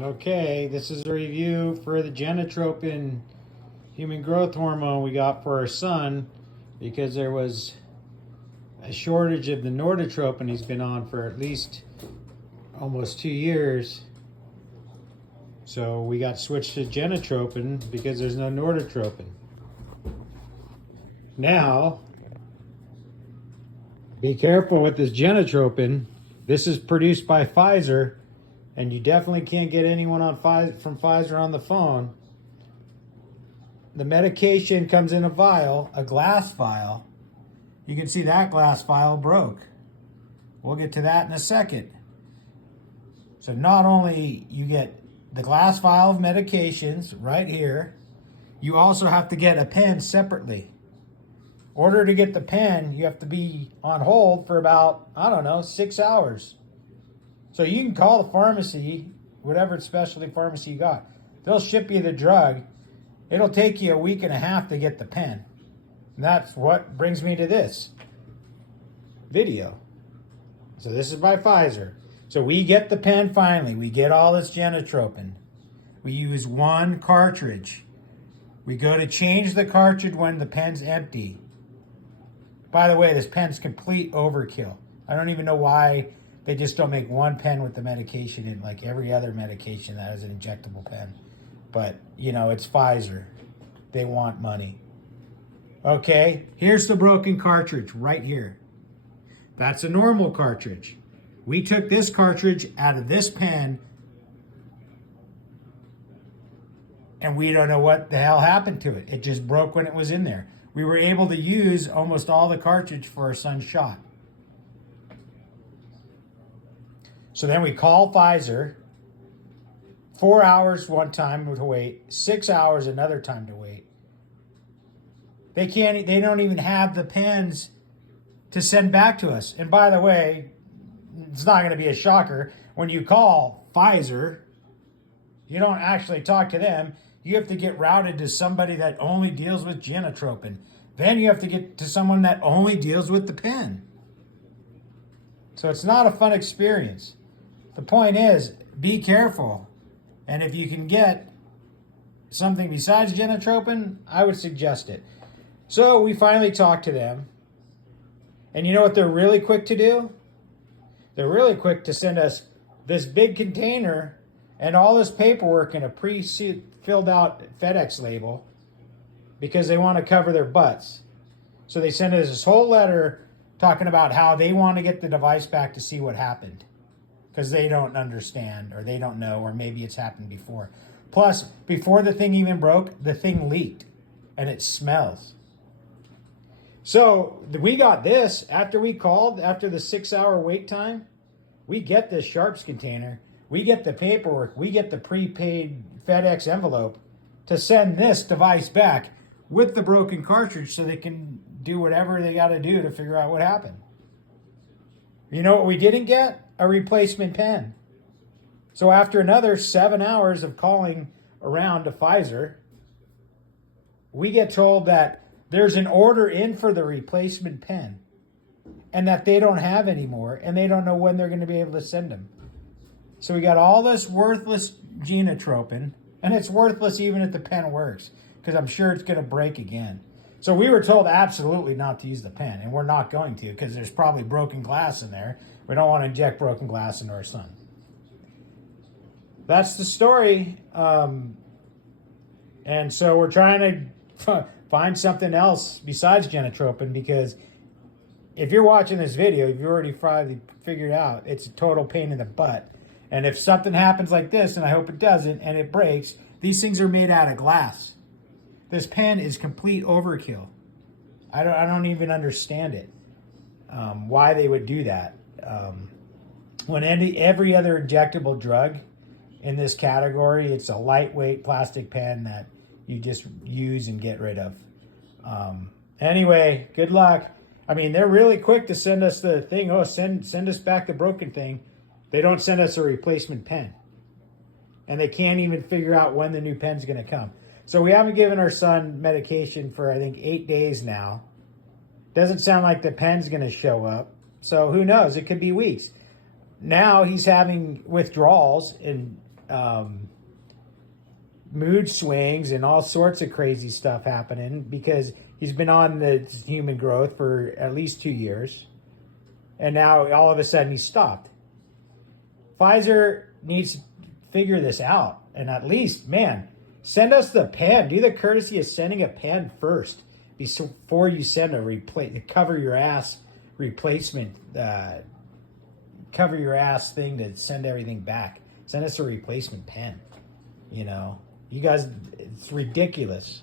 Okay, this is a review for the Genotropin human growth hormone we got for our son because there was a shortage of the nordotropin he's been on for at least almost 2 years. So we got switched to Genotropin because there's no nordotropin. Now, be careful with this Genotropin. This is produced by Pfizer, and you definitely can't get anyone from Pfizer on the phone. The medication comes in a vial, a glass vial. You can see that glass vial broke. We'll get to that in a second. So not only you get the glass vial of medications right here, you also have to get a pen separately. In order to get the pen, you have to be on hold for about, 6 hours. So you can call the pharmacy, whatever specialty pharmacy you got. They'll ship you the drug. It'll take you a week and a half to get the pen. And that's what brings me to this video. So this is by Pfizer. So we get the pen finally. We get all this Genotropin. We use one cartridge. We go to change the cartridge when the pen's empty. By the way, this pen's complete overkill. I don't even know why they just don't make one pen with the medication in, like every other medication that has an injectable pen. But, it's Pfizer. They want money. Okay, here's the broken cartridge right here. That's a normal cartridge. We took this cartridge out of this pen, and we don't know what the hell happened to it. It just broke when it was in there. We were able to use almost all the cartridge for our son's shot. So then we call Pfizer. 4 hours one time to wait, 6 hours another time to wait. They don't even have the pens to send back to us. And by the way, it's not going to be a shocker. When you call Pfizer, you don't actually talk to them. You have to get routed to somebody that only deals with Genotropin. Then you have to get to someone that only deals with the pen. So it's not a fun experience. The point is, be careful. And if you can get something besides Genotropin, I would suggest it. So we finally talked to them. And you know what they're really quick to do? They're really quick to send us this big container and all this paperwork in a pre-filled out FedEx label because they want to cover their butts. So they send us this whole letter talking about how they want to get the device back to see what happened because they don't understand or they don't know, or maybe it's happened before. Plus, before the thing even broke, the thing leaked and it smells. So we got this after we called, after the 6 hour wait time. We get this Sharps container. We get the paperwork. We get the prepaid FedEx envelope to send this device back with the broken cartridge so they can do whatever they got to do to figure out what happened. You know what we didn't get? A replacement pen. So after another 7 hours of calling around to Pfizer, we get told that there's an order in for the replacement pen and that they don't have anymore and they don't know when they're going to be able to send them. So we got all this worthless Genotropin, and it's worthless even if the pen works because I'm sure it's going to break again. So we were told absolutely not to use the pen, and we're not going to because there's probably broken glass in there. We don't want to inject broken glass into our son. That's the story. And so we're trying to find something else besides Genotropin because if you're watching this video, you've already probably figured out it's a total pain in the butt. And if something happens like this, and I hope it doesn't, and it breaks, these things are made out of glass. This pen is complete overkill. I don't even understand it. Why they would do that. When every other injectable drug in this category, it's a lightweight plastic pen that you just use and get rid of. Anyway, good luck. I mean, they're really quick to send us the thing. Oh, send us back the broken thing. They don't send us a replacement pen. And they can't even figure out when the new pen's going to come. So we haven't given our son medication for, I think, 8 days now. Doesn't sound like the pen's going to show up. So who knows? It could be weeks. Now he's having withdrawals, and mood swings and all sorts of crazy stuff happening because he's been on the human growth for at least 2 years. And now all of a sudden he's stopped. Pfizer needs to figure this out. And at least, man, send us the pen. Do the courtesy of sending a pen first before you send a cover your ass replacement, cover your ass thing to send everything back. Send us a replacement pen. You know, you guys, it's ridiculous.